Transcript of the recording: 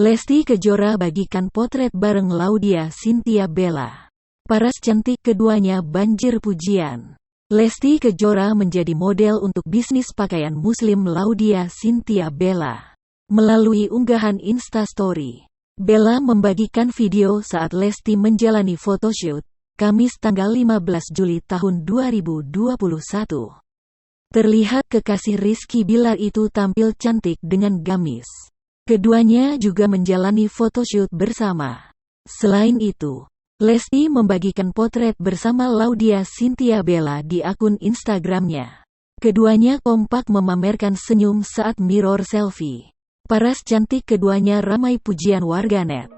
Lesti Kejora bagikan potret bareng Laudya Chintya Bella. Paras cantik keduanya banjir pujian. Lesti Kejora menjadi model untuk bisnis pakaian muslim Laudya Chintya Bella. Melalui unggahan Instastory, Bella membagikan video saat Lesti menjalani photoshoot, Kamis tanggal 15 Juli tahun 2021. Terlihat kekasih Rizky Bilar itu tampil cantik dengan gamis. Keduanya juga menjalani photoshoot bersama. Selain itu, Lesti membagikan potret bersama Laudya Chintya Bella di akun Instagramnya. Keduanya kompak memamerkan senyum saat mirror selfie. Paras cantik keduanya ramai pujian warganet.